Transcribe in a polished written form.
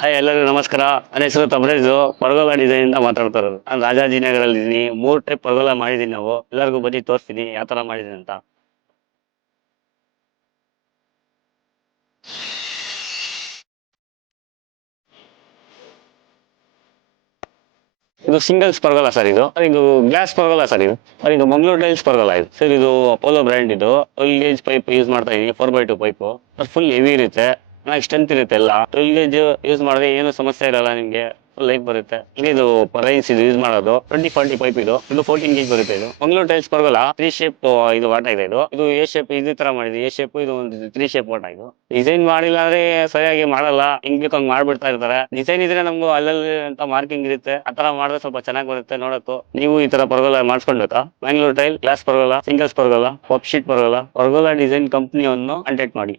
Hi ಎಲ್ಲರಿಗೂ ನಮಸ್ಕಾರ. ನನ್ನ ಹೆಸರು ತಬರೇಜು. ಪರಗೋಲ ಡಿಸೈನ್ ಇಂದ ಮಾತಾಡ್ತಾ ಇರೋದು. ನಾನು ರಾಜಾಜಿನಗರಲ್ಲಿ ಇದ್ದೀನಿ. 3 ಟೈಪ್ ಪರಗೋಲ ಮಾಡಿದೀನಿ. ನಾವು ಎಲ್ಲರಿಗೂ ಬನ್ನಿ ತೋರಿಸ್ತೀನಿ ಯಾವ ತರ ಮಾಡಿದೀನಿ ಅಂತ. ಇದು ಸಿಂಗಲ್ಸ್ ಪರಗೋಲ ಸರ್. ಇದು ಗ್ಲಾಸ್ ಪರಗೋಲ ಸರ್. ಇದು ಮಂಗಳೂರು ಟೈಲ್ಸ್ ಪರಗೋಲ ಇದು ಸರ್. ಇದು ಅಪೋಲೋ ಬ್ರ್ಯಾಂಡ್. ಇದು 12 ಗೇಜ್ ಪೈಪ್ ಯೂಸ್ ಮಾಡ್ತಾ ಇದೀನಿ. 4x2 ಪೈಪ್ ಫುಲ್ ಹೆವಿ ಇರುತ್ತೆ. ಚೆನ್ನಾಗಿ ಸ್ಟ್ರೆಂತ್ ಇರುತ್ತೆ. ಎಲ್ಲ 12 ಗೇಜ್ ಯೂಸ್ ಮಾಡಿದ್ರೆ ಏನು ಸಮಸ್ಯೆ ಇರಲ್ಲ ನಿಮ್ಗೆ. ಫುಲ್ ಲೈಫ್ ಬರುತ್ತೆ. ಇದು ರೈನ್ಸ್ ಇದು ಯೂಸ್ ಮಾಡೋದು 20-40 ಪೈಪ್. ಇದು 14 ಗೇಜ್ ಬರುತ್ತೆ. ಇದು ಮಂಗಳೂರು ಟೈಲ್ಸ್ ಪರಗೋಲ 3 ಶೇಪ್ ಇದು ವಾಟ ಇದೆ. ಇದು ಎ ಶೇಪ್ ಇದು ತರ ಮಾಡಿದೆ. ಎ ಶೇಪ್ ಇದು ಒಂದು 3 ಶೇಪ್ ವಾಟ. ಇದು ಡಿಸೈನ್ ಮಾಡಿಲ್ಲ ಅಂದ್ರೆ ಸರಿಯಾಗಿ ಮಾಡಲ್ಲ. ಹಿಂಗ್ ಬೇಕು ಹಂಗ್ ಮಾಡ್ಬಿಡ್ತಾ ಇರ್ತಾರೆ. ಡಿಸೈನ್ ಇದ್ರೆ ನಮ್ಗೂ ಅಲ್ಲಲ್ಲಿ ಅಂತ ಮಾರ್ಕಿಂಗ್ ಇರುತ್ತೆ. ಆ ತರ ಮಾಡಿದ್ರೆ ಸ್ವಲ್ಪ ಚೆನ್ನಾಗಿ ಬರುತ್ತೆ ನೋಡಕ್ಕೂ. ನೀವು ಈ ತರ ಪರಗೋಲ ಮಾಡಿಸ್ಕೊಳ್ಬೇಕಾ? Bangalore tile glass pergola, singles pergola, ಪಪ್ ಶೀಟ್ ಪರಗೋಲ ಡಿಸೈನ್ ಕಂಪ್ನಿಯನ್ನು ಕಾಂಟ್ಯಾಕ್ಟ್ ಮಾಡಿ.